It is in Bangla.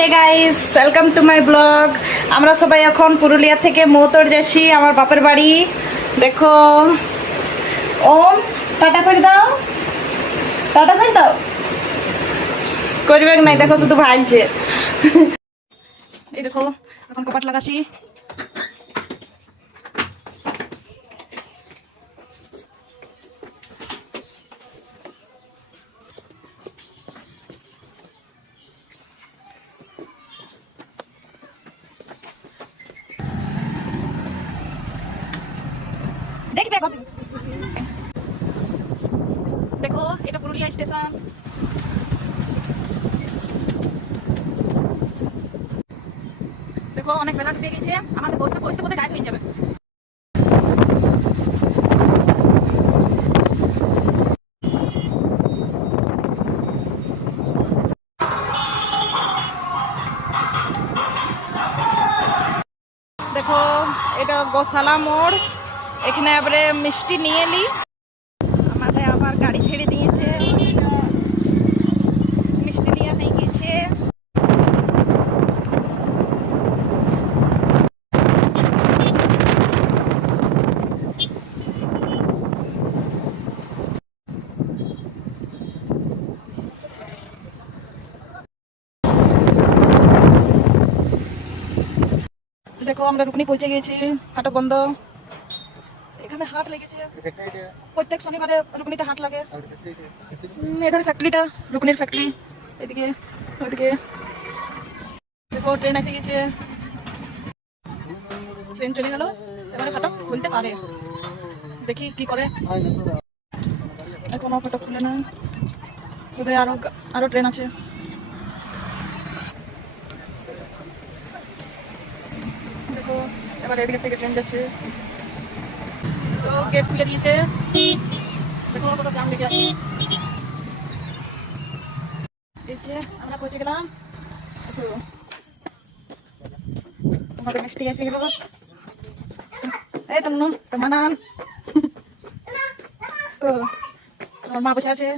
Hey guys, welcome to my blog. আমরা সবাই এখন পুরুলিয়া থেকে মৌতর যাচ্ছি আমার বাপের বাড়ি। দেখো, ওম টাটা করে দাও, টাটা করে দাও। করবে নাই, দেখো শুধু ভাইছে। এই দেখো, এখন কপাট লাগাচ্ছি। দেখবে দেখো, এটা পুরুলিয়া স্টেশন। দেখো, অনেক বেলা ঢুকে গেছে, আমাদের বসতে বসতে বোধহয় টাইম হয়ে যাবে। দেখো, এটা গোশালা মোড়। এখানে এবারে মিষ্টি নিয়ে এলি, আমাদের আবার গাড়ি ছেড়ে দিয়েছে, মিষ্টি নিয়ে হয়ে গেছে। দেখো, আমরা রুকনি পৌঁছে গেছি, হাটও বন্ধ। এখানে হাট লেগেছে, প্রত্যেক শনিবারে রুকনিতে হাট লাগে। এধারে ফ্যাক্টরিটা, রুকনির ফ্যাক্টরি। এদিকে ওইদিকে দেখো, ট্রেন এসে গেছে, ট্রেন চলে গেল। এবারে ফাটক খুলতে পারে, দেখি কি করে। এখনো ফাটক খুলে না, ওদের আরো ট্রেন আছে। দেখো, এবার এদিকে থেকে ট্রেন যাচ্ছে, তো গেট খুলে দিয়েছে। দেখো, কত জাম লেগে আছে। আমরা পৌঁছে গেলাম। তোমাদের মিষ্টি এসে গেল। এই তো মানান, তো আমার মা বসে আছে।